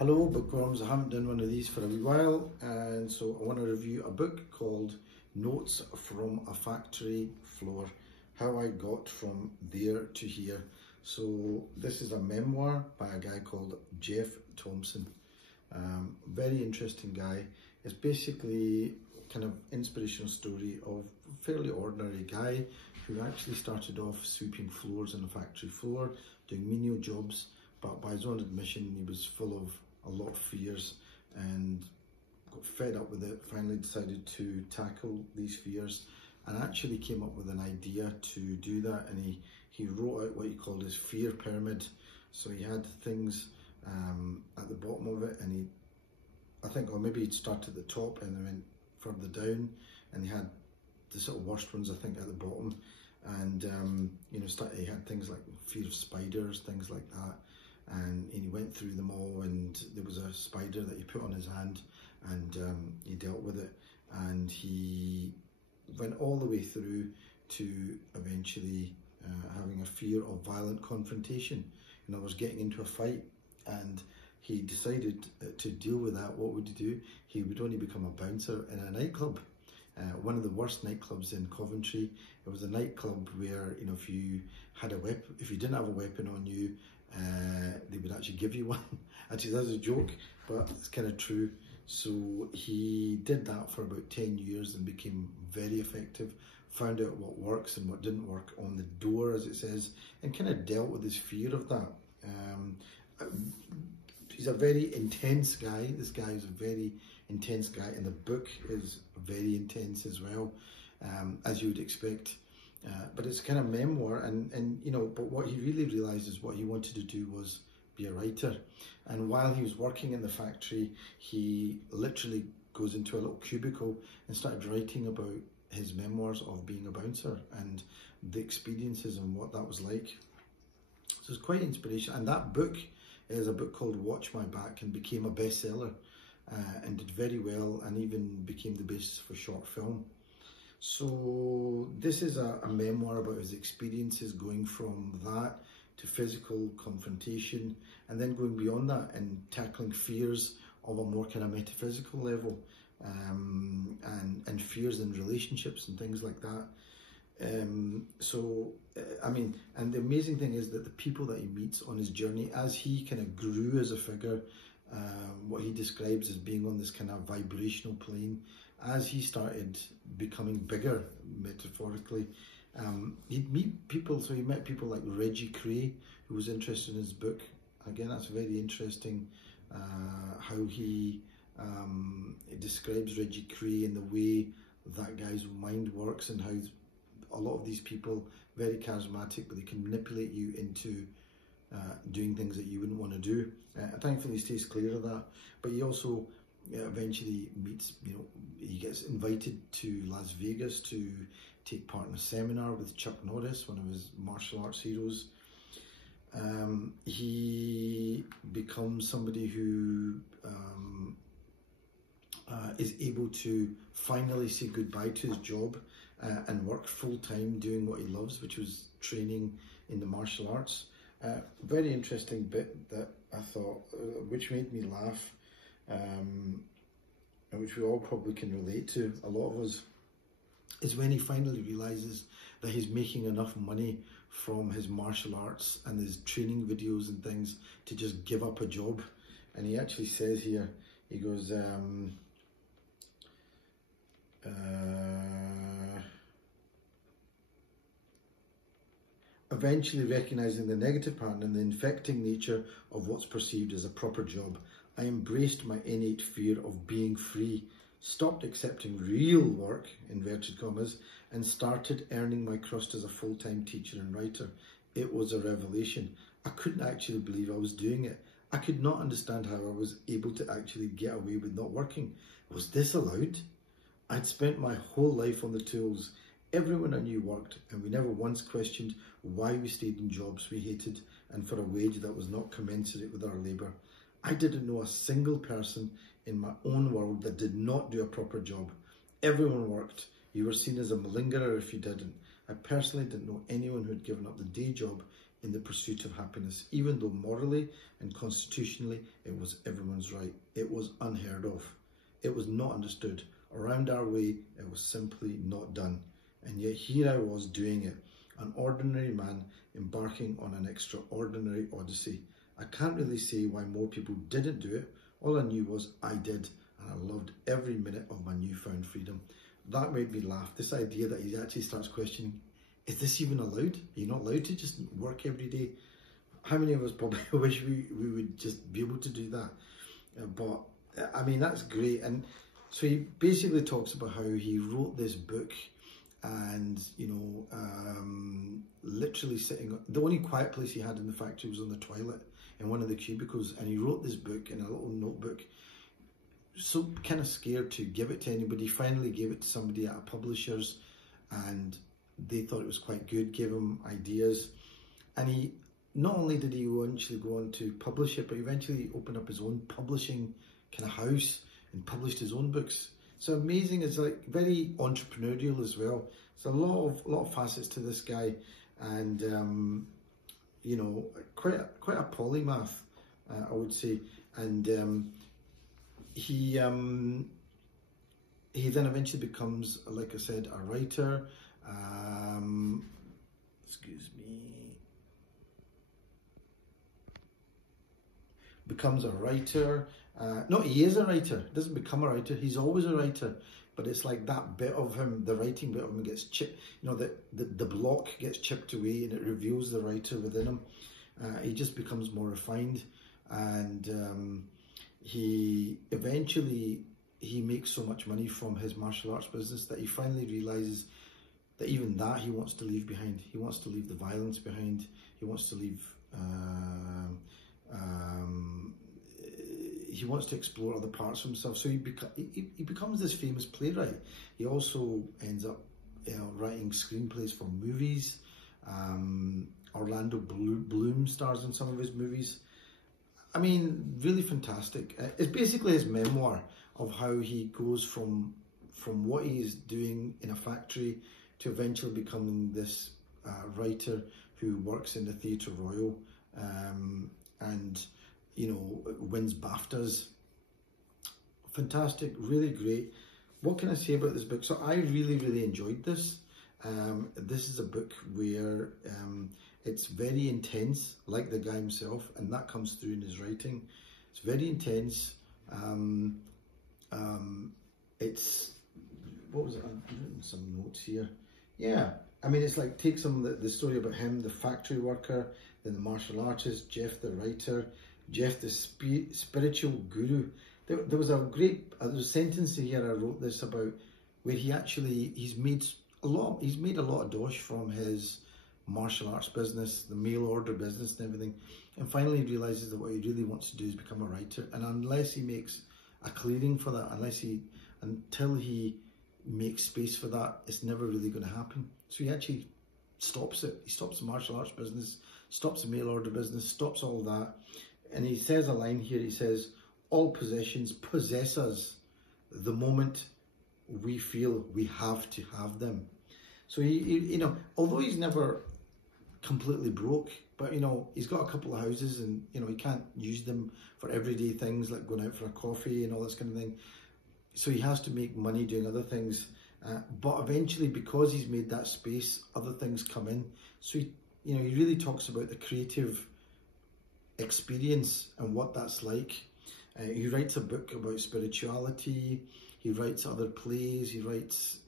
Hello bookworms, I haven't done one of these for a wee while, and so I want to review a book called Notes from a Factory Floor, How I Got From There to Here. So this is a memoir by a guy called Geoff Thompson. Very interesting guy. It's basically kind of inspirational story of a fairly ordinary guy who actually started off sweeping floors on a factory floor, doing menial jobs, but by his own admission he was full of a lot of fears and got fed up with it, finally decided to tackle these fears and actually came up with an idea to do that. And he wrote out what he called his fear pyramid. So he had things at the bottom of it, and I think, or maybe he'd start at the top and then went further down, and he had the sort of worst ones I think at the bottom. And he had things like fear of spiders, things like that. And he went through them all, and there was a spider that he put on his hand, and he dealt with it, and he went all the way through to eventually having a fear of violent confrontation. In other words, getting into a fight. And he decided to deal with that. What would he do? He would only become a bouncer in a nightclub. One of the worst nightclubs in Coventry. It was a nightclub where, if you had a weapon, if you didn't have a weapon on you, they would actually give you one. Actually, that's a joke, but it's kind of true. So he did that for about 10 years and became very effective, found out what works and what didn't work on the door, as it says, and kind of dealt with his fear of that. He's a very intense guy. This guy is a very intense guy, and the book is very intense as well, as you would expect. But it's kind of memoir, but what he really realised is what he wanted to do was be a writer. And while he was working in the factory, he literally goes into a little cubicle and started writing about his memoirs of being a bouncer and the experiences and what that was like. So it's quite inspirational. And that book is a book called Watch My Back, and became a bestseller and did very well, and even became the basis for short film. So this is a memoir about his experiences going from that to physical confrontation, and then going beyond that and tackling fears of a more kind of metaphysical level, and fears in relationships and things like that. And the amazing thing is that the people that he meets on his journey, as he kind of grew as a figure, what he describes as being on this kind of vibrational plane, as he started becoming bigger, metaphorically, he'd meet people. So he met people like Reggie Cray, who was interested in his book. Again, that's very interesting, how he describes Reggie Cray and the way that guy's mind works, and how a lot of these people, very charismatic, but they can manipulate you into doing things that you wouldn't want to do. Thankfully, he stays clear of that. But he also eventually meets, he gets invited to Las Vegas to take part in a seminar with Chuck Norris, one of his martial arts heroes. He becomes somebody who is able to finally say goodbye to his job and work full-time doing what he loves, which was training in the martial arts. Very interesting bit that I thought, which made me laugh, and which we all probably can relate to, a lot of us, is when he finally realises that he's making enough money from his martial arts and his training videos and things to just give up a job. And he actually says here, he goes, eventually recognising the negative pattern and the infecting nature of what's perceived as a proper job, I embraced my innate fear of being free, stopped accepting real work, inverted commas, and started earning my crust as a full-time teacher and writer. It was a revelation. I couldn't actually believe I was doing it. I could not understand how I was able to actually get away with not working. Was this allowed? I'd spent my whole life on the tools. Everyone I knew worked, and we never once questioned why we stayed in jobs we hated and for a wage that was not commensurate with our labour. I didn't know a single person in my own world that did not do a proper job. Everyone worked. You were seen as a malingerer if you didn't. I personally didn't know anyone who had given up the day job in the pursuit of happiness, even though morally and constitutionally it was everyone's right. It was unheard of. It was not understood. Around our way, it was simply not done. And yet here I was doing it, an ordinary man embarking on an extraordinary odyssey. I can't really say why more people didn't do it. All I knew was I did, and I loved every minute of my newfound freedom. That made me laugh. This idea that he actually starts questioning, is this even allowed? Are you not allowed to just work every day? How many of us probably wish we would just be able to do that? But I mean, that's great. And so he basically talks about how he wrote this book, and literally sitting, the only quiet place he had in the factory was on the toilet in one of the cubicles, and he wrote this book in a little notebook, so kind of scared to give it to anybody. Finally gave it to somebody at a publisher's, and they thought it was quite good, gave him ideas, and he not only did he eventually go on to publish it, but eventually opened up his own publishing kind of house and published his own books. So amazing. It's like very entrepreneurial as well. It's a lot of facets to this guy, and quite a polymath, I would say. And he then eventually becomes, like I said, a writer. Excuse me. Becomes a writer. No, he is a writer. Doesn't become a writer. He's always a writer. But it's like that bit of him, the writing bit of him gets chipped. The block gets chipped away, and it reveals the writer within him. He just becomes more refined, and he makes so much money from his martial arts business that he finally realizes that even that he wants to leave behind. He wants to leave the violence behind. He wants to leave. He wants to explore other parts of himself. So he becomes this famous playwright. He also ends up writing screenplays for movies. Orlando Bloom stars in some of his movies. I mean, really fantastic. It's basically his memoir of how he goes from what he is doing in a factory to eventually becoming this writer who works in the Theatre Royal, and wins BAFTAs. Fantastic, really great. What can I say about this book? So I really enjoyed this. This is a book where it's very intense, like the guy himself, and that comes through in his writing. It's very intense. It's, what was it? I've written some notes here. Yeah, I mean, it's like, take some of the story about him, the factory worker, then the martial artist, Geoff the writer, Geoff the spiritual guru. There was a sentence here I wrote this about, where he's made a lot of dosh from his martial arts business, the mail order business and everything, and finally realizes that what he really wants to do is become a writer. And unless he makes a clearing for that, until he makes space for that, it's never really going to happen. So he actually stops it. He stops the martial arts business, stops the mail order business, stops all that. And he says a line here, he says, all possessions possess us the moment we feel we have to have them. So he although he's never completely broke, but he's got a couple of houses, and he can't use them for everyday things like going out for a coffee and all this kind of thing. So he has to make money doing other things. But eventually, because he's made that space, other things come in. So he really talks about the creative experience and what that's like. He writes a book about spirituality. He writes other plays. He writes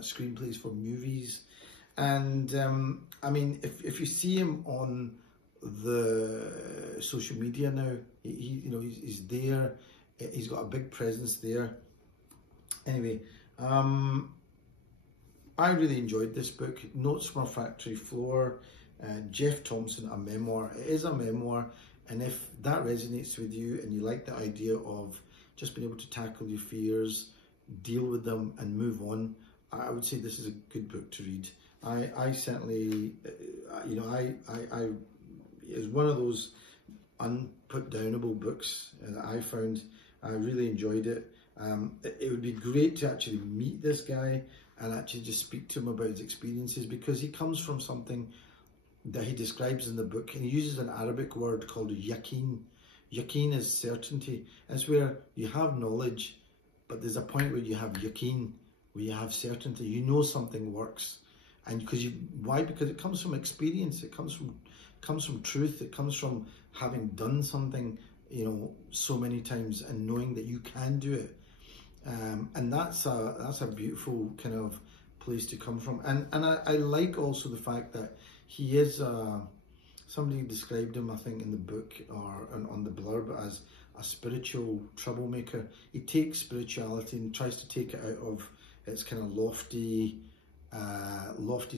screenplays for movies. And I mean, if you see him on the social media now, he's there. He's got a big presence there. Anyway, I really enjoyed this book, Notes from a Factory Floor, Geoff Thompson, a memoir. It is a memoir, and if that resonates with you and you like the idea of just being able to tackle your fears, deal with them and move on, I would say this is a good book to read. I certainly, it's one of those unputdownable books that I found. I really enjoyed it. It would be great to actually meet this guy and actually just speak to him about his experiences, because he comes from something that he describes in the book, and he uses an Arabic word called yaqeen. Yaqeen is certainty. It's where you have knowledge, but there's a point where you have yaqeen, where you have certainty. You know something works, and why? Because it comes from experience. It comes from truth. It comes from having done something, you know, so many times and knowing that you can do it. And that's a beautiful kind of place to come from. And I like also the fact that he is somebody described him, I think, in the book or on the blurb as a spiritual troublemaker. He takes spirituality and tries to take it out of its kind of lofty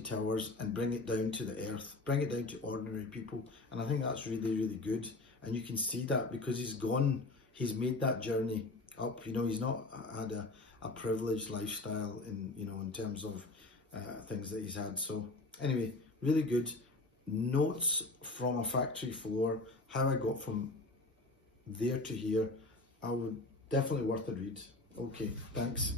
towers and bring it down to the earth, bring it down to ordinary people. And I think that's really, really good. And you can see that because he's made that journey up. You know, he's not had a privileged lifestyle in terms of things that he's had. So anyway, really good. Notes from a Factory Floor, how I got from there to here. I would definitely worth a read. Okay, thanks.